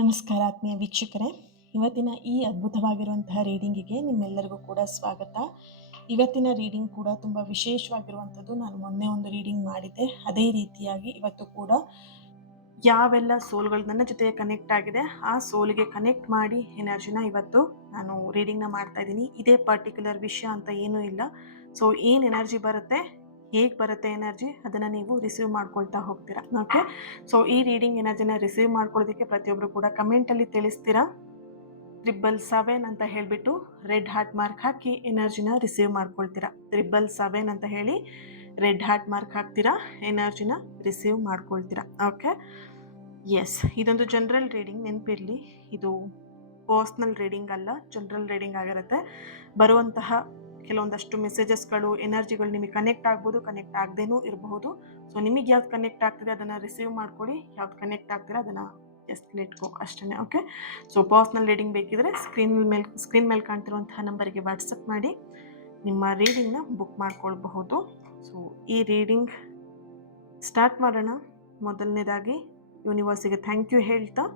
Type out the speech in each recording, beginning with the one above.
ನಮಸ್ಕಾರ ಆತ್ಮೀಯ ವೀಕ್ಷಕರೇ. ಇವತ್ತಿನ ಈ ಅದ್ಭುತವಾಗಿರುವಂತಹ ರೀಡಿಂಗಿಗೆ ನಿಮ್ಮೆಲ್ಲರಿಗೂ ಕೂಡ ಸ್ವಾಗತ. ಇವತ್ತಿನ ರೀಡಿಂಗ್ ಕೂಡ ತುಂಬ ವಿಶೇಷವಾಗಿರುವಂಥದ್ದು. ನಾನು ಮೊನ್ನೆ ಒಂದು ರೀಡಿಂಗ್ ಮಾಡಿದ್ದೆ, ಅದೇ ರೀತಿಯಾಗಿ ಇವತ್ತು ಕೂಡ ಯಾವೆಲ್ಲ ಸೋಲ್ಗಳು ನನ್ನ ಜೊತೆ ಕನೆಕ್ಟ್ ಆಗಿದೆ ಆ ಸೋಲಿಗೆ ಕನೆಕ್ಟ್ ಮಾಡಿ ಎನರ್ಜಿನ ಇವತ್ತು ನಾನು ರೀಡಿಂಗ್ನ ಮಾಡ್ತಾ ಇದ್ದೀನಿ. ಇದೇ ಪರ್ಟಿಕ್ಯುಲರ್ ವಿಷಯ ಅಂತ ಏನೂ ಇಲ್ಲ. ಸೊ ಏನು ಎನರ್ಜಿ ಬರುತ್ತೆ, ಹೇಗೆ ಬರುತ್ತೆ ಎನರ್ಜಿ, ಅದನ್ನು ನೀವು ರಿಸೀವ್ ಮಾಡ್ಕೊಳ್ತಾ ಹೋಗ್ತೀರಾ. ಓಕೆ, ಸೊ ಈ ರೀಡಿಂಗ್ ಎನರ್ಜಿನ ರಿಸೀವ್ ಮಾಡ್ಕೊಳ್ಳೋದಕ್ಕೆ ಪ್ರತಿಯೊಬ್ಬರು ಕೂಡ ಕಮೆಂಟಲ್ಲಿ ತಿಳಿಸ್ತೀರಾ 777 ಅಂತ ಹೇಳಿಬಿಟ್ಟು ರೆಡ್ ಹಾರ್ಟ್ ಮಾರ್ಕ್ ಹಾಕಿ ಎನರ್ಜಿನ ರಿಸೀವ್ ಮಾಡ್ಕೊಳ್ತೀರಾ. 777 ಅಂತ ಹೇಳಿ ರೆಡ್ ಹಾರ್ಟ್ ಮಾರ್ಕ್ ಹಾಕ್ತೀರಾ, ಎನರ್ಜಿನ ರಿಸೀವ್ ಮಾಡ್ಕೊಳ್ತೀರಾ. ಓಕೆ, ಎಸ್, ಇದೊಂದು ಜನರಲ್ ರೀಡಿಂಗ್, ನೆನಪಿರಲಿ. ಇದು ಪರ್ಸ್ನಲ್ ರೀಡಿಂಗ್ ಅಲ್ಲ, ಜನರಲ್ ರೀಡಿಂಗ್ ಆಗಿರುತ್ತೆ. ಬರುವಂತಹ ಕೆಲವೊಂದಷ್ಟು ಮೆಸೇಜಸ್ಗಳು, ಎನರ್ಜಿಗಳು ನಿಮಗೆ ಕನೆಕ್ಟ್ ಆಗ್ಬೋದು, ಕನೆಕ್ಟ್ ಆಗದೇನೂ ಇರಬಹುದು. ಸೊ ನಿಮಗೆ ಯಾವ್ದು ಕನೆಕ್ಟ್ ಆಗ್ತಿದೆ ಅದನ್ನು ರಿಸೀವ್ ಮಾಡ್ಕೊಳ್ಳಿ, ಯಾವ್ದು ಕನೆಕ್ಟ್ ಆಗ್ತಿದೆ ಅದನ್ನು ಜಸ್ಟ್ ಲೆಟ್ ಗೋ ಅಷ್ಟೇ. ಓಕೆ, ಸೊ ಪರ್ಸ್ನಲ್ ರೀಡಿಂಗ್ ಬೇಕಿದ್ರೆ ಸ್ಕ್ರೀನ್ ಮೇಲೆ ಕಾಣ್ತಿರುವಂತಹ ನಂಬರಿಗೆ ವಾಟ್ಸಪ್ ಮಾಡಿ ನಿಮ್ಮ ರೀಡಿಂಗ್ನ ಬುಕ್ ಮಾಡ್ಕೊಳ್ಬಹುದು. ಸೊ ಈ ರೀಡಿಂಗ್ ಸ್ಟಾರ್ಟ್ ಮಾಡೋಣ. ಮೊದಲನೇದಾಗಿ ಯೂನಿವರ್ಸಿಗೆ ಥ್ಯಾಂಕ್ ಯು ಹೇಳ್ತಾ,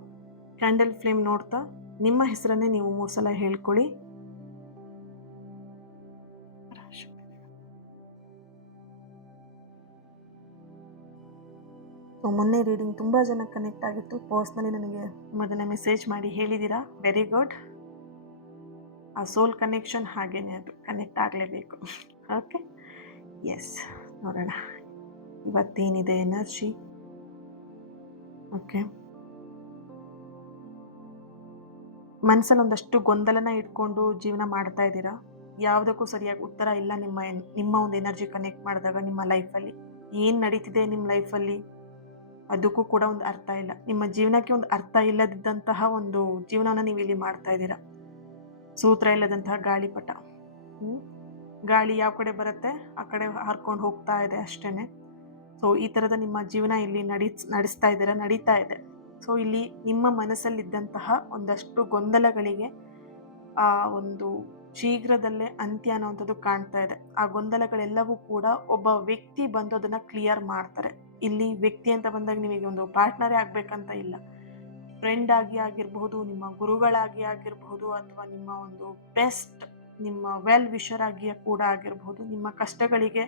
ಕ್ಯಾಂಡಲ್ ಫ್ಲೇಮ್ ನೋಡ್ತಾ ನಿಮ್ಮ ಹೆಸರನ್ನೇ ನೀವು 3 ಸಲ ಹೇಳ್ಕೊಳ್ಳಿ. ಸೊ ಮೊನ್ನೆ ರೀಡಿಂಗ್ ತುಂಬ ಜನ ಕನೆಕ್ಟ್ ಆಗಿತ್ತು. ಪರ್ಸ್ನಲಿ ನನಗೆ ಮೊದಲನೇ ಮೆಸೇಜ್ ಮಾಡಿ ಹೇಳಿದ್ದೀರಾ, ವೆರಿ ಗುಡ್. ಆ ಸೋಲ್ ಕನೆಕ್ಷನ್ ಹಾಗೇನೆ, ಅದು ಕನೆಕ್ಟ್ ಆಗಲೇಬೇಕು. ಓಕೆ, ಎಸ್, ನೋಡೋಣ ಇವತ್ತೇನಿದೆ ಎನರ್ಜಿ. ಓಕೆ, ಮನಸ್ಸಲ್ಲಿ ಒಂದಷ್ಟು ಗೊಂದಲನ ಇಟ್ಕೊಂಡು ಜೀವನ ಮಾಡ್ತಾ ಇದ್ದೀರಾ. ಯಾವುದಕ್ಕೂ ಸರಿಯಾಗಿ ಉತ್ತರ ಇಲ್ಲ. ನಿಮ್ಮ ಒಂದು ಎನರ್ಜಿ ಕನೆಕ್ಟ್ ಮಾಡಿದಾಗ ನಿಮ್ಮ ಲೈಫಲ್ಲಿ ಏನು ನಡೀತಿದೆ, ನಿಮ್ಮ ಲೈಫಲ್ಲಿ ಅದಕ್ಕೂ ಕೂಡ ಒಂದು ಅರ್ಥ ಇಲ್ಲ. ನಿಮ್ಮ ಜೀವನಕ್ಕೆ ಒಂದು ಅರ್ಥ ಇಲ್ಲದಿದ್ದಂತಹ ಒಂದು ಜೀವನನ ನೀವು ಇಲ್ಲಿ ಮಾಡ್ತಾ ಇದ್ದೀರಾ. ಸೂತ್ರ ಇಲ್ಲದಂತಹ ಗಾಳಿಪಟ. ಗಾಳಿ ಯಾವ ಕಡೆ ಬರುತ್ತೆ ಆ ಕಡೆ ಹಾರ್ಕೊಂಡು ಹೋಗ್ತಾ ಇದೆ ಅಷ್ಟೇ. ಸೊ ಈ ಥರದ ನಿಮ್ಮ ಜೀವನ ಇಲ್ಲಿ ನಡೆಸ್ತಾ ಇದ್ದೀರಾ, ನಡೀತಾ ಇದೆ. ಸೊ ಇಲ್ಲಿ ನಿಮ್ಮ ಮನಸ್ಸಲ್ಲಿದ್ದಂತಹ ಒಂದಷ್ಟು ಗೊಂದಲಗಳಿಗೆ ಆ ಒಂದು ಶೀಘ್ರದಲ್ಲೇ ಅಂತ್ಯ ಅನ್ನೋವಂಥದ್ದು ಕಾಣ್ತಾ ಇದೆ. ಆ ಗೊಂದಲಗಳೆಲ್ಲವೂ ಕೂಡ ಒಬ್ಬ ವ್ಯಕ್ತಿ ಬಂದು ಅದನ್ನು ಕ್ಲಿಯರ್ ಮಾಡ್ತಾರೆ. ಇಲ್ಲಿ ವ್ಯಕ್ತಿ ಅಂತ ಬಂದಾಗ ನಿಮಗೆ ಒಂದು ಪಾರ್ಟ್ನರೇ ಆಗಬೇಕಂತ ಇಲ್ಲ. ಫ್ರೆಂಡ್ ಆಗಿ ಆಗಿರಬಹುದು, ನಿಮ್ಮ ಗುರುಗಳಾಗಿ ಆಗಿರಬಹುದು, ಅಥವಾ ನಿಮ್ಮ ಒಂದು ಬೆಸ್ಟ್, ನಿಮ್ಮ ವೆಲ್ ವಿಷರ್ ಆಗಿ ಕೂಡ ಆಗಿರಬಹುದು. ನಿಮ್ಮ ಕಷ್ಟಗಳಿಗೆ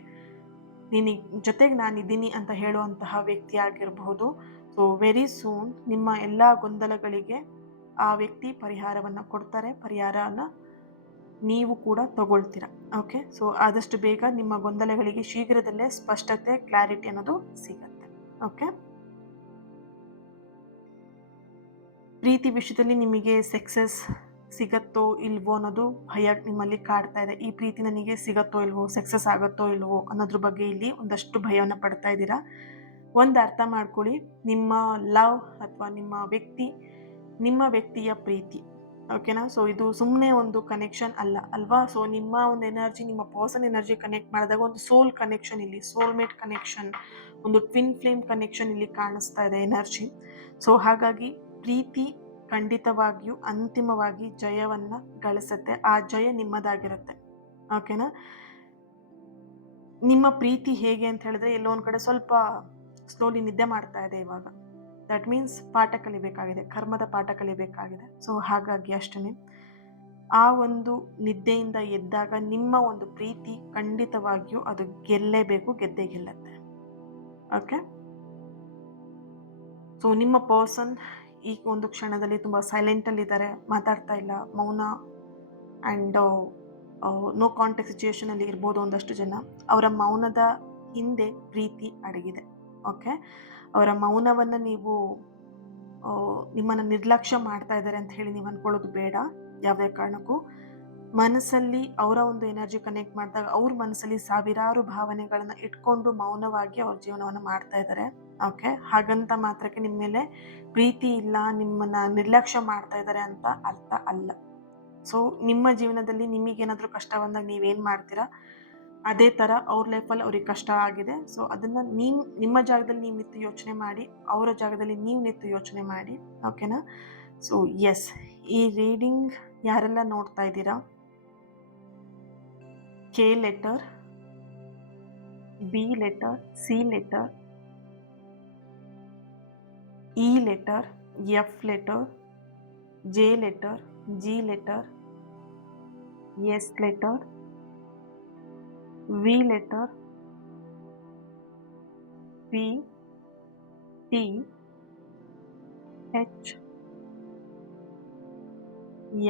ಜೊತೆಗೆ ನಾನಿದ್ದೀನಿ ಅಂತ ಹೇಳುವಂತಹ ವ್ಯಕ್ತಿ ಆಗಿರಬಹುದು. ಸೊ ವೆರಿ ಸೂನ್ ನಿಮ್ಮ ಎಲ್ಲ ಗೊಂದಲಗಳಿಗೆ ಆ ವ್ಯಕ್ತಿ ಪರಿಹಾರವನ್ನು ಕೊಡ್ತಾರೆ. ಪರಿಹಾರನ ನೀವು ಕೂಡ ತಗೊಳ್ತೀರಾ. ಓಕೆ, ಸೊ ಆದಷ್ಟು ಬೇಗ ನಿಮ್ಮ ಗೊಂದಲಗಳಿಗೆ ಶೀಘ್ರದಲ್ಲೇ ಸ್ಪಷ್ಟತೆ, ಕ್ಲಾರಿಟಿ ಅನ್ನೋದು ಸಿಗತ್ತೆ. ಓಕೆ, ಪ್ರೀತಿ ವಿಷಯದಲ್ಲಿ ನಿಮಗೆ ಸಕ್ಸಸ್ ಸಿಗತ್ತೋ ಇಲ್ವೋ ಅನ್ನೋದು ಭಯ ನಿಮ್ಮಲ್ಲಿ ಕಾಡ್ತಾ ಇದೆ. ಈ ಪ್ರೀತಿ ನನಗೆ ಸಿಗತ್ತೋ ಇಲ್ವೋ, ಸಕ್ಸಸ್ ಆಗುತ್ತೋ ಇಲ್ವೋ ಅನ್ನೋದ್ರ ಬಗ್ಗೆ ಇಲ್ಲಿ ಒಂದಷ್ಟು ಭಯವನ್ನು ಪಡ್ತಾ ಇದ್ದೀರಾ. ಒಂದು ಅರ್ಥ ಮಾಡ್ಕೊಳ್ಳಿ, ನಿಮ್ಮ ಲವ್ ಅಥವಾ ನಿಮ್ಮ ವ್ಯಕ್ತಿಯ ಪ್ರೀತಿ. ಓಕೆನಾ? ಸೊ ಇದು ಸುಮ್ಮನೆ ಒಂದು ಕನೆಕ್ಷನ್ ಅಲ್ವಾ? ಸೊ ನಿಮ್ಮ ಒಂದು ಎನರ್ಜಿ, ನಿಮ್ಮ ಪರ್ಸನ್ ಎನರ್ಜಿ ಕನೆಕ್ಟ್ ಮಾಡಿದಾಗ ಒಂದು ಸೋಲ್ ಕನೆಕ್ಷನ್, ಇಲ್ಲಿ ಸೋಲ್ಮೇಟ್ ಕನೆಕ್ಷನ್, ಒಂದು ಟ್ವಿನ್ ಫ್ಲೇಮ್ ಕನೆಕ್ಷನ್ ಇಲ್ಲಿ ಕಾಣಿಸ್ತಾ ಇದೆ ಎನರ್ಜಿ. ಸೊ ಹಾಗಾಗಿ ಪ್ರೀತಿ ಖಂಡಿತವಾಗಿಯೂ ಅಂತಿಮವಾಗಿ ಜಯವನ್ನು ಗಳಿಸುತ್ತೆ. ಆ ಜಯ ನಿಮ್ಮದಾಗಿರುತ್ತೆ. ಓಕೆನಾ? ನಿಮ್ಮ ಪ್ರೀತಿ ಹೇಗೆ ಅಂತ ಹೇಳಿದ್ರೆ, ಎಲ್ಲೋ ಒಂದು ಕಡೆ ಸ್ವಲ್ಪ ಸ್ಲೋಲಿ ನಿದ್ದೆ ಮಾಡ್ತಾ ಇದೆ ಇವಾಗ. ದಟ್ ಮೀನ್ಸ್ ಪಾಠ ಕಲಿಬೇಕಾಗಿದೆ, ಕರ್ಮದ ಪಾಠ ಕಲಿಬೇಕಾಗಿದೆ. ಸೊ ಹಾಗಾಗಿ ಅಷ್ಟೇ, ಆ ಒಂದು ನಿದ್ದೆಯಿಂದ ಎದ್ದಾಗ ನಿಮ್ಮ ಒಂದು ಪ್ರೀತಿ ಖಂಡಿತವಾಗಿಯೂ ಅದು ಗೆಲ್ಲೇಬೇಕು, ಗೆದ್ದೇ ಗೆಲ್ಲತ್ತೆ. ಓಕೆ, ಸೊ ನಿಮ್ಮ ಪರ್ಸನ್ ಈಗ ಒಂದು ಕ್ಷಣದಲ್ಲಿ ತುಂಬ ಸೈಲೆಂಟಲ್ಲಿದ್ದಾರೆ, ಮಾತಾಡ್ತಾ ಇಲ್ಲ, ಮೌನ ಆ್ಯಂಡ್ ನೋ ಕಾಂಟ್ಯಾಕ್ಟ್ ಸಿಚುಯೇಷನಲ್ಲಿ ಇರ್ಬೋದು ಒಂದಷ್ಟು ಜನ. ಅವರ ಮೌನದ ಹಿಂದೆ ಪ್ರೀತಿ ಅಡಗಿದೆ. ಓಕೆ, ಅವರ ಮೌನವನ್ನು ನೀವು ನಿಮ್ಮನ್ನು ನಿರ್ಲಕ್ಷ್ಯ ಮಾಡ್ತಾ ಇದ್ದಾರೆ ಅಂತ ಹೇಳಿ ನೀವು ಅಂದ್ಕೊಳ್ಳೋದು ಬೇಡ. ಯಾವುದೇ ಕಾರಣಕ್ಕೂ ಮನಸ್ಸಲ್ಲಿ ಅವರ ಒಂದು ಎನರ್ಜಿ ಕನೆಕ್ಟ್ ಮಾಡಿದಾಗ ಅವ್ರ ಮನಸ್ಸಲ್ಲಿ ಸಾವಿರಾರು ಭಾವನೆಗಳನ್ನು ಇಟ್ಕೊಂಡು ಮೌನವಾಗಿ ಅವ್ರ ಜೀವನವನ್ನು ಮಾಡ್ತಾ ಇದ್ದಾರೆ. ಓಕೆ, ಹಾಗಂತ ಮಾತ್ರಕ್ಕೆ ನಿಮ್ಮ ಮೇಲೆ ಪ್ರೀತಿ ಇಲ್ಲ, ನಿಮ್ಮನ್ನು ನಿರ್ಲಕ್ಷ್ಯ ಮಾಡ್ತಾ ಇದ್ದಾರೆ ಅಂತ ಅರ್ಥ ಅಲ್ಲ. ಸೊ ನಿಮ್ಮ ಜೀವನದಲ್ಲಿ ನಿಮಗೇನಾದರೂ ಕಷ್ಟ ಬಂದಾಗ ನೀವೇನು ಮಾಡ್ತೀರಾ, ಅದೇ ಥರ ಅವ್ರ ಲೈಫಲ್ಲಿ ಅವ್ರಿಗೆ ಕಷ್ಟ ಆಗಿದೆ. ಸೊ ಅದನ್ನು ನಿಮ್ಮ ಜಾಗದಲ್ಲಿ ನೀವು ನಿಂತು ಯೋಚನೆ ಮಾಡಿ, ಅವರ ಜಾಗದಲ್ಲಿ ನೀವು ನಿಂತು ಯೋಚನೆ ಮಾಡಿ. ಓಕೆನಾ? ಸೊ ಎಸ್, ಈ ರೀಡಿಂಗ್ ಯಾರೆಲ್ಲ ನೋಡ್ತಾ ಇದ್ದೀರಾ, K letter, B letter, C letter, E letter, F letter, J letter, G letter, S letter, V letter, P, T, H,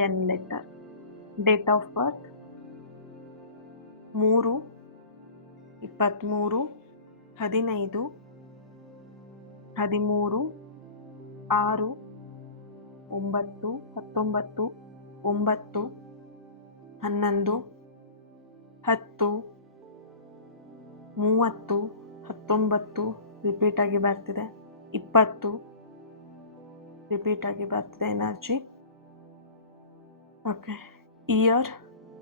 N letter. Date of birth 3, 13, 15, 13, 9, 10, 10, 30, 19 repeat ಆಗಿ ಬರ್ತಿದೆ. 20 ರಿಪೀಟ್ ಆಗಿ ಬರ್ತಿದೆ energy. Okay. Year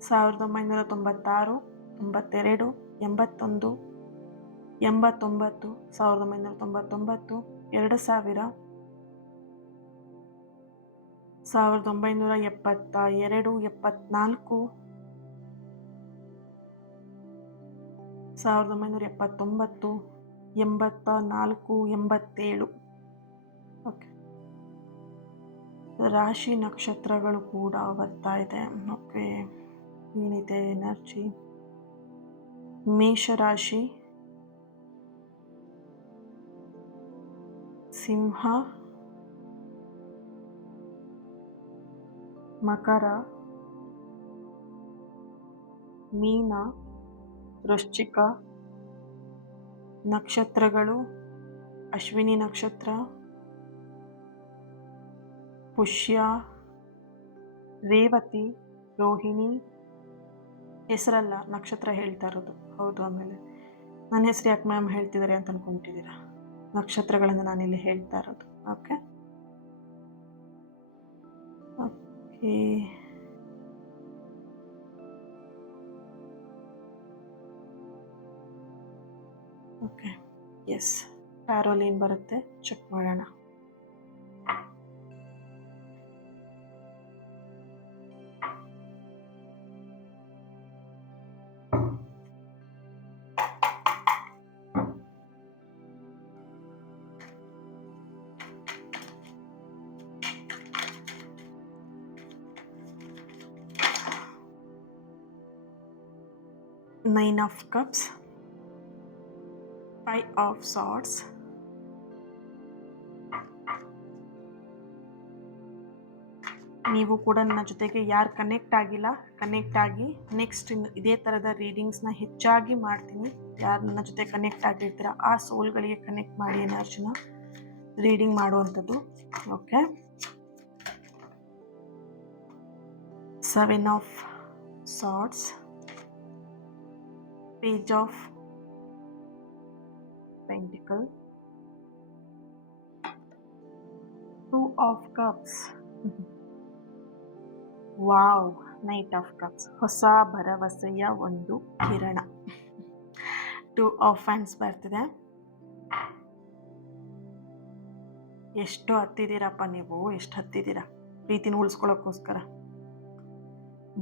1996, 92, 81, 89, 1999, 2000, 1972, 74, 1979, 84, 87. Okay. ರಾಶಿ ನಕ್ಷತ್ರಗಳು ಕೂಡ ಬರ್ತಾ ಇದೆ. Okay, ಏನಿದೆ ಎನರ್ಜಿ? ಮೇಷರಾಶಿ, ಸಿಂಹ, ಮಕರ, ಮೀನ, ವೃಶ್ಚಿಕ. ನಕ್ಷತ್ರಗಳು ಅಶ್ವಿನಿ ನಕ್ಷತ್ರ, ಪುಷ್ಯ, ರೇವತಿ, ರೋಹಿಣಿ. ಹೆಸರಲ್ಲ, ನಕ್ಷತ್ರ ಹೇಳ್ತಾ ಇರೋದು. ಹೌದು. ಆಮೇಲೆ ನನ್ನ ಹೆಸರು ಯಾಕೆ ಮ್ಯಾಮ್ ಹೇಳ್ತಿದ್ದಾರೆ ಅಂತ ಅನ್ಕೊಂತಿದ್ದೀರಾ? ನಕ್ಷತ್ರಗಳನ್ನು ನಾನಿಲ್ಲಿ ಹೇಳ್ತಾ ಇರೋದು. Okay okay. Okay, yes. ಟ್ಯಾರೋಲ್ ಏನು ಬರುತ್ತೆ ಚೆಕ್ ಮಾಡೋಣ. Nine of Cups, Five of Swords, ನೀವು ಕೂಡ ನನ್ನ ಜೊತೆಗೆ ಯಾರು ಕನೆಕ್ಟ್ ಆಗಿಲ್ಲ, ಕನೆಕ್ಟ್ ಆಗಿ ನೆಕ್ಸ್ಟ್ ಇದೇ ಥರದ ರೀಡಿಂಗ್ಸ್ನ ಹೆಚ್ಚಾಗಿ ಮಾಡ್ತೀನಿ. ಯಾರು ನನ್ನ ಜೊತೆ ಕನೆಕ್ಟ್ ಆಗಿರ್ತೀರ ಆ ಸೋಲ್ಗಳಿಗೆ ಕನೆಕ್ಟ್ ಮಾಡಿ ಎನರ್ಜಿನ ರೀಡಿಂಗ್ ಮಾಡುವಂಥದ್ದು. Okay. 7 of Swords, Page of Pentacle, 2 of Cups, wow, knight of cups, ಹೊಸ ಭರವಸೆಯ ಒಂದು ಕಿರಣ. 2 of Wands ಬರ್ತಿದೆ. ಎಷ್ಟು ಹತ್ತಿದ್ದೀರಪ್ಪ ನೀವು, ಎಷ್ಟು ಹತ್ತಿದ್ದೀರಾ ಪ್ರೀತಿನ ಉಳಿಸ್ಕೊಳ್ಳೋಕ್ಕೋಸ್ಕರ.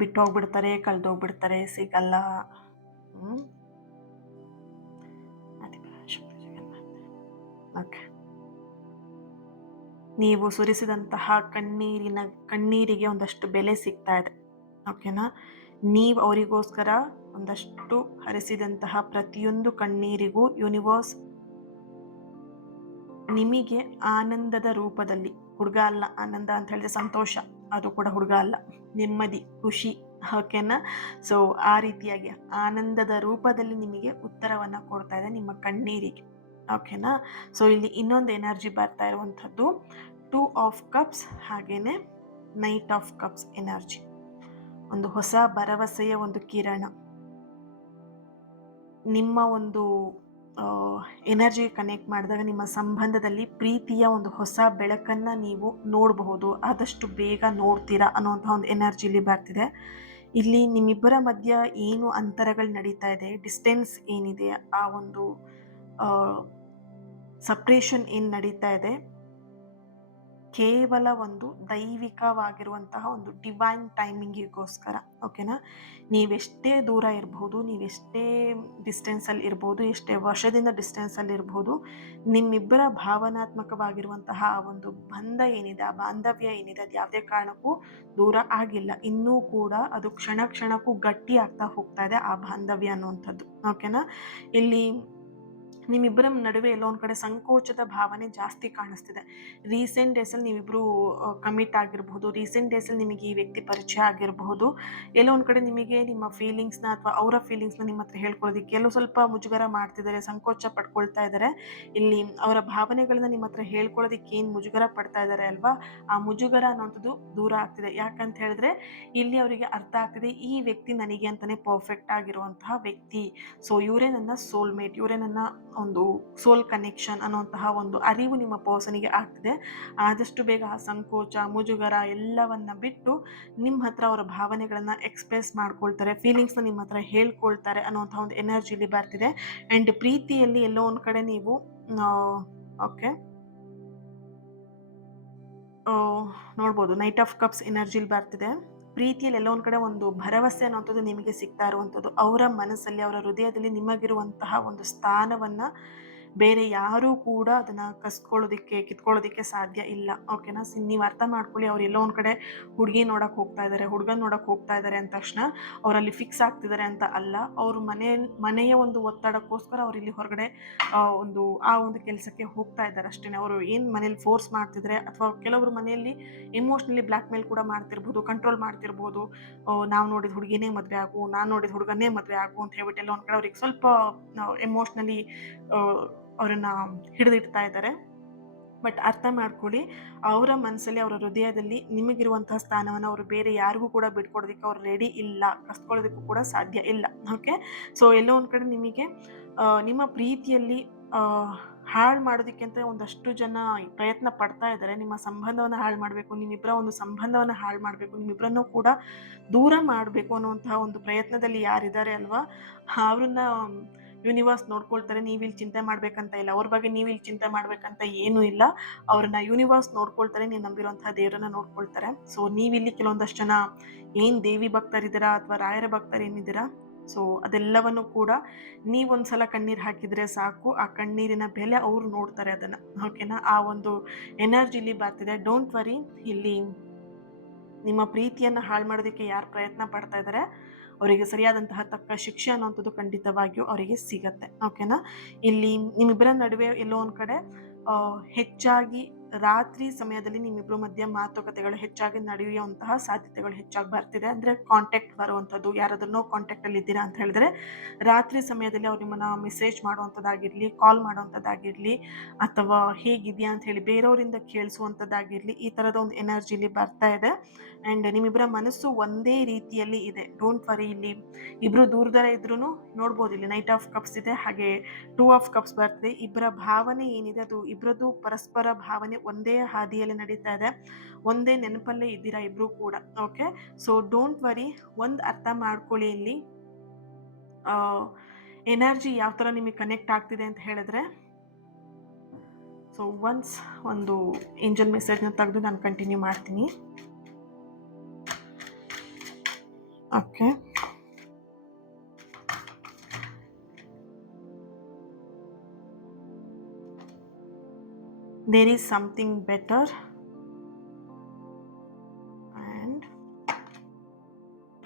ಬಿಟ್ಟು ಹೋಗ್ಬಿಡ್ತಾರೆ, ಕಳೆದೋಗ್ಬಿಡ್ತಾರೆ, ಸಿಗಲ್ಲ. ಓಕೆ. ನೀವು ಸುರಿಸಿದಂತಹ ಕಣ್ಣೀರಿಗೆ ಒಂದಷ್ಟು ಬೆಲೆ ಸಿಗ್ತಾ ಇದೆ. ಓಕೆನಾ? ನೀವು ಅವರಿಗೋಸ್ಕರ ಒಂದಷ್ಟು ಹರಿಸಿದಂತಹ ಪ್ರತಿಯೊಂದು ಕಣ್ಣೀರಿಗೂ ಯೂನಿವರ್ಸ್ ನಿಮಗೆ ಆನಂದದ ರೂಪದಲ್ಲಿ, ಹುಡುಗ ಅಲ್ಲ, ಆನಂದ ಅಂತ ಹೇಳಿದ್ರೆ ಸಂತೋಷ, ಅದು ಕೂಡ ಹುಡುಗ ಅಲ್ಲ, ನೆಮ್ಮದಿ, ಖುಷಿ. ಓಕೆನಾ? ಸೊ ಆ ರೀತಿಯಾಗಿ ಆನಂದದ ರೂಪದಲ್ಲಿ ನಿಮಗೆ ಉತ್ತರವನ್ನು ಕೊಡ್ತಾ ಇದೆ ನಿಮ್ಮ ಕಣ್ಣೀರಿಗೆ. ಓಕೆನಾ? ಸೊ ಇಲ್ಲಿ ಇನ್ನೊಂದು ಎನರ್ಜಿ ಬರ್ತಾ ಇರುವಂಥದ್ದು 2 of Cups ಹಾಗೇನೆ ನೈಟ್ ಆಫ್ ಕಪ್ಸ್ ಎನರ್ಜಿ. ಒಂದು ಹೊಸ ಭರವಸೆಯ ಒಂದು ಕಿರಣ. ನಿಮ್ಮ ಒಂದು ಎನರ್ಜಿ ಕನೆಕ್ಟ್ ಮಾಡಿದಾಗ ನಿಮ್ಮ ಸಂಬಂಧದಲ್ಲಿ ಪ್ರೀತಿಯ ಒಂದು ಹೊಸ ಬೆಳಕನ್ನು ನೀವು ನೋಡಬಹುದು. ಆದಷ್ಟು ಬೇಗ ನೋಡ್ತೀರಾ ಅನ್ನುವಂಥ ಒಂದು ಎನರ್ಜಿ ಇಲ್ಲಿ ಬರ್ತಿದೆ. ಇಲ್ಲಿ ನಿಮ್ಮಿಬ್ಬರ ಮಧ್ಯ ಏನು ಅಂತರಗಳು ನಡೀತಾ ಇದೆ, ಡಿಸ್ಟೆನ್ಸ್ ಏನಿದೆ, ಆ ಒಂದು ಸಪ್ರೇಷನ್ ಏನು ನಡೀತಾ ಇದೆ, ಕೇವಲ ಒಂದು ದೈವಿಕವಾಗಿರುವಂತಹ ಒಂದು ಡಿವೈನ್ ಟೈಮಿಂಗಿಗೋಸ್ಕರ. ಓಕೆನಾ? ನೀವೆಷ್ಟೇ ದೂರ ಇರ್ಬೋದು, ನೀವೆಷ್ಟೇ ಡಿಸ್ಟೆನ್ಸಲ್ಲಿ ಇರ್ಬೋದು, ಎಷ್ಟೇ ವರ್ಷದಿಂದ ಡಿಸ್ಟೆನ್ಸಲ್ಲಿ ಇರ್ಬೋದು, ನಿಮ್ಮಿಬ್ಬರ ಭಾವನಾತ್ಮಕವಾಗಿರುವಂತಹ ಆ ಒಂದು ಬಂಧ ಏನಿದೆ, ಆ ಬಾಂಧವ್ಯ ಏನಿದೆ, ಅದು ಯಾವುದೇ ಕಾರಣಕ್ಕೂ ದೂರ ಆಗಿಲ್ಲ. ಇನ್ನೂ ಕೂಡ ಅದು ಕ್ಷಣ ಕ್ಷಣಕ್ಕೂ ಗಟ್ಟಿ ಆಗ್ತಾ ಹೋಗ್ತಾ ಇದೆ ಆ ಬಾಂಧವ್ಯ ಅನ್ನುವಂಥದ್ದು. ಓಕೆನಾ? ಇಲ್ಲಿ ನಿಮ್ಮಿಬ್ಬರ ನಡುವೆ ಎಲ್ಲೋ ಒಂದು ಕಡೆ ಸಂಕೋಚದ ಭಾವನೆ ಜಾಸ್ತಿ ಕಾಣಿಸ್ತಿದೆ. ರೀಸೆಂಟ್ ಡೇಸಲ್ಲಿ ನೀವಿಬ್ಬರು ಕಮಿಟ್ ಆಗಿರಬಹುದು, ರೀಸೆಂಟ್ ಡೇಸಲ್ಲಿ ನಿಮಗೆ ಈ ವ್ಯಕ್ತಿ ಪರಿಚಯ ಆಗಿರಬಹುದು. ಎಲ್ಲೋ ಒಂದು ಕಡೆ ನಿಮಗೆ ನಿಮ್ಮ ಫೀಲಿಂಗ್ಸ್ನ ಅಥವಾ ಅವರ ಫೀಲಿಂಗ್ಸ್ನ ನಿಮ್ಮ ಹತ್ರ ಹೇಳ್ಕೊಳ್ಳೋದಕ್ಕೆ ಎಲ್ಲೋ ಸ್ವಲ್ಪ ಮುಜುಗರ ಮಾಡ್ತಿದ್ದಾರೆ, ಸಂಕೋಚ ಪಡ್ಕೊಳ್ತಾ ಇದ್ದಾರೆ. ಇಲ್ಲಿ ಅವರ ಭಾವನೆಗಳನ್ನ ನಿಮ್ಮ ಹತ್ರ ಹೇಳ್ಕೊಳ್ಳೋದಕ್ಕೆ ಏನು ಮುಜುಗರ ಪಡ್ತಾ ಇದ್ದಾರೆ ಅಲ್ವಾ, ಆ ಮುಜುಗರ ಅನ್ನೋಂಥದ್ದು ದೂರ ಆಗ್ತಿದೆ. ಯಾಕಂತ ಹೇಳಿದ್ರೆ ಇಲ್ಲಿ ಅವರಿಗೆ ಅರ್ಥ ಆಗ್ತಿದೆ, ಈ ವ್ಯಕ್ತಿ ನನಗೆ ಅಂತಾನೆ ಪರ್ಫೆಕ್ಟ್ ಆಗಿರುವಂತಹ ವ್ಯಕ್ತಿ. ಸೊ ಇವರೇ ನನ್ನ ಸೋಲ್ಮೇಟ್, ಇವರೇ ನನ್ನ ಒಂದು ಸೋಲ್ ಕನೆಕ್ಷನ್ ಅನ್ನುವಂತಹ ಒಂದು ಅರಿವು ನಿಮ್ಮ ಪರ್ಸನಿಗೆ ಆಗ್ತಿದೆ. ಆದಷ್ಟು ಬೇಗ ಆ ಸಂಕೋಚ, ಮುಜುಗರ ಎಲ್ಲವನ್ನ ಬಿಟ್ಟು ನಿಮ್ಮ ಹತ್ರ ಅವರ ಭಾವನೆಗಳನ್ನ ಎಕ್ಸ್ಪ್ರೆಸ್ ಮಾಡ್ಕೊಳ್ತಾರೆ, ಫೀಲಿಂಗ್ಸ್ನ ನಿಮ್ಮ ಹತ್ರ ಹೇಳ್ಕೊಳ್ತಾರೆ ಅನ್ನುವಂಥ ಒಂದು ಎನರ್ಜಿಲಿ ಬರ್ತಿದೆ. ಆ್ಯಂಡ್ ಪ್ರೀತಿಯಲ್ಲಿ ಎಲ್ಲೋ ಒಂದು ಕಡೆ ನೀವು ಓಕೆ ನೋಡ್ಬೋದು, ನೈಟ್ ಆಫ್ ಕಪ್ಸ್ ಎನರ್ಜಿಲಿ ಬರ್ತಿದೆ. ಪ್ರೀತಿಯಲ್ಲಿ ಎಲ್ಲೋ ಒಂದು ಕಡೆ ಒಂದು ಭರವಸೆ ಅನ್ನೋಂಥದ್ದು ನಿಮಗೆ ಸಿಗ್ತಾ ಇರುವಂಥದ್ದು. ಅವರ ಮನಸ್ಸಲ್ಲಿ, ಅವರ ಹೃದಯದಲ್ಲಿ ನಿಮಗಿರುವಂತಹ ಒಂದು ಸ್ಥಾನವನ್ನು ಬೇರೆ ಯಾರೂ ಕೂಡ ಅದನ್ನು ಕಿತ್ಕೊಳ್ಳೋದಕ್ಕೆ ಸಾಧ್ಯ ಇಲ್ಲ. ಓಕೆನಾ? ನೀವು ಅರ್ಥ ಮಾಡ್ಕೊಳ್ಳಿ, ಅವ್ರು ಎಲ್ಲೋ ಒಂದು ಕಡೆ ಹುಡುಗಿ ನೋಡೋಕೆ ಹೋಗ್ತಾ ಇದ್ದಾರೆ, ಹುಡುಗನ ನೋಡೋಕೆ ಹೋಗ್ತಾ ಇದ್ದಾರೆ ಅಂದ ತಕ್ಷಣ ಅವರಲ್ಲಿ ಫಿಕ್ಸ್ ಆಗ್ತಿದ್ದಾರೆ ಅಂತ ಅಲ್ಲ. ಅವರು ಮನೆಯ ಒಂದು ಒತ್ತಡಕ್ಕೋಸ್ಕರ ಅವ್ರು ಇಲ್ಲಿ ಹೊರಗಡೆ ಆ ಒಂದು ಕೆಲಸಕ್ಕೆ ಹೋಗ್ತಾ ಇದ್ದಾರೆ ಅಷ್ಟೇ. ಅವರು ಏನು ಮನೇಲಿ ಫೋರ್ಸ್ ಮಾಡ್ತಿದ್ರೆ, ಅಥವಾ ಕೆಲವರು ಮನೆಯಲ್ಲಿ ಎಮೋಷ್ನಲಿ ಬ್ಲ್ಯಾಕ್ ಮೇಲ್ ಕೂಡ ಮಾಡ್ತಿರ್ಬೋದು, ಕಂಟ್ರೋಲ್ ಮಾಡ್ತಿರ್ಬೋದು. ನಾವು ನೋಡಿದ ಹುಡುಗಿನೇ ಮದುವೆ ಆಗು, ನಾನು ನೋಡಿದ ಹುಡುಗನೇ ಮದುವೆ ಆಗು ಅಂತ ಹೇಳ್ಬಿಟ್ಟು ಎಲ್ಲ ಒಂದು ಕಡೆ ಅವ್ರಿಗೆ ಸ್ವಲ್ಪ ಎಮೋಷ್ನಲಿ ಅವರನ್ನು ಹಿಡಿದಿಡ್ತಾ ಇದ್ದಾರೆ. ಬಟ್ ಅರ್ಥ ಮಾಡ್ಕೊಳ್ಳಿ, ಅವರ ಮನಸ್ಸಲ್ಲಿ, ಅವರ ಹೃದಯದಲ್ಲಿ ನಿಮಗಿರುವಂತಹ ಸ್ಥಾನವನ್ನು ಅವರು ಬೇರೆ ಯಾರಿಗೂ ಕೂಡ ಬಿಟ್ಕೊಡೋದಕ್ಕೆ ಅವ್ರು ರೆಡಿ ಇಲ್ಲ, ಕಸ್ಕೊಳ್ಳೋದಕ್ಕೂ ಕೂಡ ಸಾಧ್ಯ ಇಲ್ಲ. ಓಕೆ? ಸೊ ಎಲ್ಲೋ ಒಂದು ಕಡೆ ನಿಮಗೆ ನಿಮ್ಮ ಪ್ರೀತಿಯಲ್ಲಿ ಹಾಳು ಮಾಡೋದಕ್ಕೆ ಅಂತ ಒಂದಷ್ಟು ಜನ ಪ್ರಯತ್ನ ಪಡ್ತಾ ಇದ್ದಾರೆ. ನಿಮ್ಮ ಸಂಬಂಧವನ್ನು ಹಾಳು ಮಾಡಬೇಕು, ನಿಮ್ಮಿಬ್ಬರ ಒಂದು ಸಂಬಂಧವನ್ನು ಹಾಳು ಮಾಡಬೇಕು, ನಿಮ್ಮಿಬ್ಬರನ್ನು ಕೂಡ ದೂರ ಮಾಡಬೇಕು ಅನ್ನುವಂತಹ ಒಂದು ಪ್ರಯತ್ನದಲ್ಲಿ ಯಾರಿದ್ದಾರೆ ಅಲ್ವಾ, ಅವ್ರನ್ನ ಯೂನಿವರ್ಸ್ ನೋಡ್ಕೊಳ್ತಾರೆ. ನೀವಿಲ್ಲಿ ಚಿಂತೆ ಮಾಡ್ಬೇಕಂತ ಇಲ್ಲ, ಅವ್ರ ಬಗ್ಗೆ ನೀವಿಲ್ಲಿ ಚಿಂತೆ ಮಾಡ್ಬೇಕಂತ ಏನೂ ಇಲ್ಲ. ಅವ್ರನ್ನ ಯೂನಿವರ್ಸ್ ನೋಡ್ಕೊಳ್ತಾರೆ, ನೀವು ನಂಬಿರುವಂತಹ ದೇವರನ್ನ ನೋಡ್ಕೊಳ್ತಾರೆ. ಸೊ ನೀವಿಲ್ಲಿ ಕೆಲವೊಂದಷ್ಟು ಜನ ಏನು ದೇವಿ ಭಕ್ತರಿದ್ದೀರಾ ಅಥವಾ ರಾಯರ ಭಕ್ತರು ಏನಿದ್ದೀರಾ, ಸೊ ಅದೆಲ್ಲವನ್ನು ಕೂಡ ನೀವೊಂದ್ಸಲ ಕಣ್ಣೀರು ಹಾಕಿದರೆ ಸಾಕು, ಆ ಕಣ್ಣೀರಿನ ಬೆಲೆ ಅವ್ರು ನೋಡ್ತಾರೆ ಅದನ್ನು. ಓಕೆನಾ? ಆ ಒಂದು ಎನರ್ಜಿಲಿ ಬರ್ತಿದೆ. ಡೋಂಟ್ ವರಿ, ಇಲ್ಲಿ ನಿಮ್ಮ ಪ್ರೀತಿಯನ್ನು ಹಾಳು ಮಾಡೋದಕ್ಕೆ ಯಾರು ಪ್ರಯತ್ನ ಪಡ್ತಾ ಇದ್ದಾರೆ ಅವರಿಗೆ ಸರಿಯಾದಂತಹ ತಕ್ಕ ಶಿಕ್ಷೆ ಅನ್ನುವಂಥದ್ದು ಖಂಡಿತವಾಗಿಯೂ ಅವರಿಗೆ ಸಿಗತ್ತೆ. ಓಕೆನಾ? ಇಲ್ಲಿ ನಿಮ್ಮಿಬ್ಬರ ನಡುವೆ ಎಲ್ಲೋ ಒಂದು ಕಡೆ ಹೆಚ್ಚಾಗಿ ರಾತ್ರಿ ಸಮಯದಲ್ಲಿ ನಿಮ್ಮಿಬ್ಬರ ಮಧ್ಯೆ ಮಾತುಕತೆಗಳು ಹೆಚ್ಚಾಗಿ ನಡೆಯುವಂತಹ ಸಾಧ್ಯತೆಗಳು ಹೆಚ್ಚಾಗಿ ಬರ್ತಿದೆ. ಅಂದರೆ ಕಾಂಟ್ಯಾಕ್ಟ್ ಬರುವಂಥದ್ದು, ಯಾರಾದ್ರೂ ಕಾಂಟ್ಯಾಕ್ಟಲ್ಲಿ ಇದ್ದೀರಾ ಅಂತ ಹೇಳಿದ್ರೆ ರಾತ್ರಿ ಸಮಯದಲ್ಲಿ ಅವ್ರು ನಿಮ್ಮನ್ನು ಮೆಸೇಜ್ ಮಾಡುವಂಥದ್ದಾಗಿರಲಿ, ಕಾಲ್ ಮಾಡುವಂಥದ್ದಾಗಿರಲಿ, ಅಥವಾ ಹೇಗಿದೆಯಾ ಅಂತ ಹೇಳಿ ಬೇರೆಯವರಿಂದ ಕೇಳಿಸುವಂಥದ್ದಾಗಿರಲಿ, ಈ ಥರದ ಒಂದು ಎನರ್ಜಿಲಿ ಬರ್ತಾ ಇದೆ. ಆ್ಯಂಡ್ ನಿಮ್ಮಿಬ್ಬರ ಮನಸ್ಸು ಒಂದೇ ರೀತಿಯಲ್ಲಿ ಇದೆ. ಡೋಂಟ್ ವರಿ, ಇಲ್ಲಿ ಇಬ್ಬರು ದೂರದಲ್ಲೇ ಇದ್ರೂ ನೋಡ್ಬೋದು, ಇಲ್ಲಿ ನೈಟ್ ಆಫ್ ಕಪ್ಸ್ ಇದೆ, ಹಾಗೆ 2 ಆಫ್ ಕಪ್ಸ್ ಬರ್ತಿದೆ. ಇಬ್ಬರ ಭಾವನೆ ಏನಿದೆ ಅದು ಇಬ್ಬರದ್ದು ಪರಸ್ಪರ ಭಾವನೆ ಒಂದೇ ಹಾದಿಯಲ್ಲಿ ನಡೀತಾ ಇದೆ, ಒಂದೇ ನೆನಪಲ್ಲೇ ಇದ್ದೀರಾ ಇಬ್ರು ಕೂಡ. ಓಕೆ? ಸೊ ಡೋಂಟ್ ವರಿ, ಒಂದು ಅರ್ಥ ಮಾಡ್ಕೊಳ್ಳಿ, ಇಲ್ಲಿ ಎನರ್ಜಿ ಯಾವ ಥರ ನಿಮಗೆ ಕನೆಕ್ಟ್ ಆಗ್ತಿದೆ ಅಂತ ಹೇಳಿದ್ರೆ, ಸೊ ಒಂದು ಏಂಜಲ್ ಮೆಸೇಜ್ನ ತೆಗೆದು ನಾನು ಕಂಟಿನ್ಯೂ ಮಾಡ್ತೀನಿ. Okay, there is something better and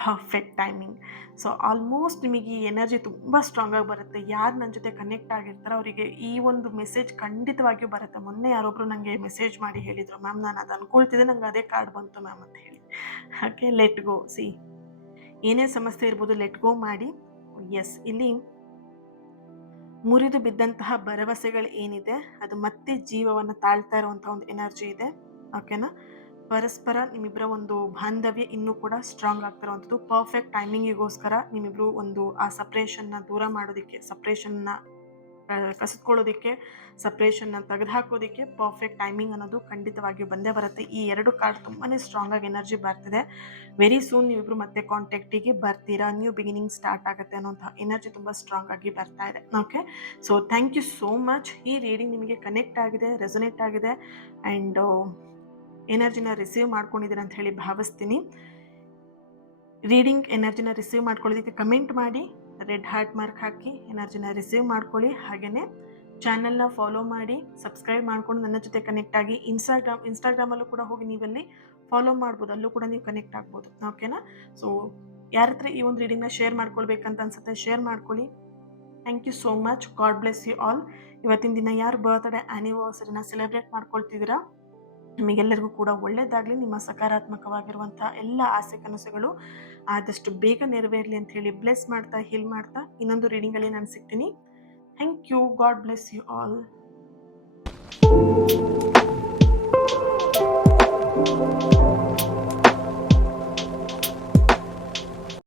perfect timing. So almost ನಿಮಗೆ ಈ ಎನರ್ಜಿ ತುಂಬ ಸ್ಟ್ರಾಂಗಾಗಿ ಬರುತ್ತೆ. ಯಾರು ನನ್ನ ಜೊತೆ ಕನೆಕ್ಟ್ ಆಗಿರ್ತಾರೋ ಅವರಿಗೆ ಈ ಒಂದು ಮೆಸೇಜ್ ಖಂಡಿತವಾಗಿಯೂ ಬರುತ್ತೆ. ಮೊನ್ನೆ ಯಾರೊಬ್ಬರು ನನಗೆ ಮೆಸೇಜ್ ಮಾಡಿ ಹೇಳಿದರು, ಮ್ಯಾಮ್ ನಾನು ಅದು ಅಂದ್ಕೊಳ್ತಿದ್ದೆ, ನಂಗೆ ಅದೇ ಕಾರ್ಡ್ ಬಂತು ಮ್ಯಾಮ್ ಅಂತ ಹೇಳಿ. Okay, let go. ಏನೇ ಸಮಸ್ಯೆ ಇರ್ಬೋದು, ಲೆಟ್ ಗೋ ಮಾಡಿ. ಎಸ್, ಇಲ್ಲಿ ಮುರಿದು ಬಿದ್ದಂತಹ ಭರವಸೆಗಳು ಏನಿದೆ ಅದು ಮತ್ತೆ ಜೀವವನ್ನು ತಾಳ್ತಾ ಇರುವಂಥ ಒಂದು ಎನರ್ಜಿ ಇದೆ. ಓಕೆನಾ? ಪರಸ್ಪರ ನಿಮ್ಮಿಬ್ಬರ ಒಂದು ಬಾಂಧವ್ಯ ಇನ್ನೂ ಕೂಡ ಸ್ಟ್ರಾಂಗ್ ಆಗ್ತಿರುವಂಥದ್ದು. ಪರ್ಫೆಕ್ಟ್ ಟೈಮಿಂಗಿಗೋಸ್ಕರ ನಿಮ್ಮಿಬ್ಬರು ಒಂದು ಆ ಸಪ್ರೇಷನ್ನ ದೂರ ಮಾಡೋದಕ್ಕೆ, ಸಪ್ರೇಷನ್ನ ಕಸಿದ್ಕೊಳ್ಳೋದಕ್ಕೆ, ಸಪ್ರೇಷನ್ನ ತೆಗೆದುಹಾಕೋದಕ್ಕೆ ಪರ್ಫೆಕ್ಟ್ ಟೈಮಿಂಗ್ ಅನ್ನೋದು ಖಂಡಿತವಾಗಿಯೂ ಬಂದೇ ಬರುತ್ತೆ. ಈ ಎರಡು ಕಾರ್ಡ್ ತುಂಬಾ ಸ್ಟ್ರಾಂಗ್ ಆಗಿ ಎನರ್ಜಿ ಬರ್ತಿದೆ. ವೆರಿ ಸೂನ್ ನೀವಿಬ್ರು ಮತ್ತೆ ಕಾಂಟ್ಯಾಕ್ಟಿಗೆ ಬರ್ತೀರಾ, ನ್ಯೂ ಬಿಗಿನಿಂಗ್ ಸ್ಟಾರ್ಟ್ ಆಗುತ್ತೆ ಅನ್ನೋಂಥ ಎನರ್ಜಿ ತುಂಬ ಸ್ಟ್ರಾಂಗ್ ಆಗಿ ಬರ್ತಾ ಇದೆ. Okay, so thank you so much. ಈ ರೀಡಿಂಗ್ ನಿಮಗೆ ಕನೆಕ್ಟ್ ಆಗಿದೆ, ರೆಸೊನೇಟ್ ಆಗಿದೆ, ಆ್ಯಂಡ್ ಎನರ್ಜಿನ ರಿಸೀವ್ ಮಾಡ್ಕೊಂಡಿದ್ದೀರ ಅಂತ ಹೇಳಿ ಭಾವಿಸ್ತೀನಿ. ರೀಡಿಂಗ್ ಎನರ್ಜಿನ ರಿಸೀವ್ ಮಾಡ್ಕೊಳ್ಳೋದಕ್ಕೆ ಕಮೆಂಟ್ ಮಾಡಿ, ರೆಡ್ ಹಾರ್ಟ್ ಮಾರ್ಕ್ ಹಾಕಿ ಎನರ್ಜಿನ ರಿಸೀವ್ ಮಾಡ್ಕೊಳ್ಳಿ. ಹಾಗೆಯೇ ಚಾನಲ್ನ ಫಾಲೋ ಮಾಡಿ, ಸಬ್ಸ್ಕ್ರೈಬ್ ಮಾಡ್ಕೊಂಡು ನನ್ನ ಜೊತೆ ಕನೆಕ್ಟ್ ಆಗಿ. ಇನ್ಸ್ಟಾಗ್ರಾಮಲ್ಲೂ ಕೂಡ ಹೋಗಿ ನೀವಲ್ಲಿ ಫಾಲೋ ಮಾಡ್ಬೋದು, ಅಲ್ಲೂ ಕೂಡ ನೀವು ಕನೆಕ್ಟ್ ಆಗ್ಬೋದು. ಓಕೆನಾ? ಸೊ ಯಾರ ಹತ್ರ ಈ ಒಂದು ರೀಡಿಂಗ್ನ ಶೇರ್ ಮಾಡ್ಕೊಳ್ಬೇಕಂತ ಅನ್ಸುತ್ತೆ ಶೇರ್ ಮಾಡ್ಕೊಳ್ಳಿ. Thank you so much. God bless you all. ಇವತ್ತಿನ ದಿನ ಯಾರು ಬರ್ತ್ಡೇ ಆ್ಯನಿವರ್ಸರಿನ ಸೆಲೆಬ್ರೇಟ್ ಮಾಡ್ಕೊಳ್ತಿದ್ದೀರಾ, ನಿಮಗೆಲ್ಲರಿಗೂ ಕೂಡ ಒಳ್ಳೆಯದಾಗಲಿ. ನಿಮ್ಮ ಸಕಾರಾತ್ಮಕವಾಗಿರುವಂಥ ಎಲ್ಲ ಆಸೆ ಕನಸುಗಳು ಆದಷ್ಟು ಬೇಗ ನೆರವೇರಲಿ ಅಂತ ಹೇಳಿ ಬ್ಲೆಸ್ ಮಾಡ್ತಾ, ಹೀಲ್ ಮಾಡ್ತಾ ಇನ್ನೊಂದು ರೀಡಿಂಗಲ್ಲಿ ನಾನು ಸಿಗ್ತೀನಿ. Thank you. God bless you all.